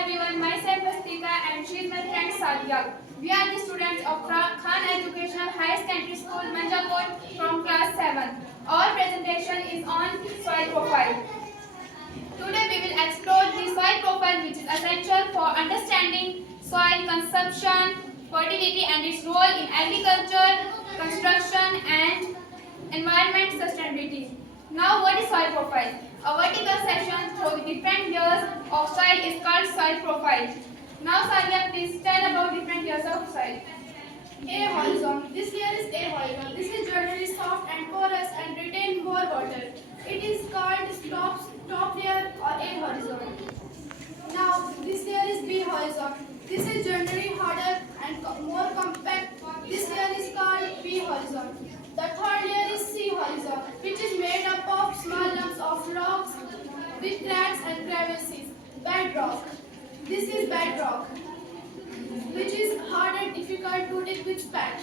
everyone, myself Vastika and she is my friend Sadia. We are the students of Khan Educational High Secondary School, Manjakot from class 7. Our presentation is on soil profile. Today we will explore the soil profile which is essential for understanding soil consumption, fertility and its role in agriculture, construction and environment sustainability. Now what is soil profile? A vertical section through the different layers of soil is called soil profile. Now Sadia, please tell about different layers of soil. A horizon. This layer is A horizon. This is generally soft and porous and retain more water. It is called top layer or A horizon. Now this layer is B horizon. This is generally harder and more compact. This layer is called B horizon. The third layer is C horizon, which is made up of small lumps of rocks with cracks and crevices. Bedrock. This is bedrock, which is hard and difficult to dig with spat.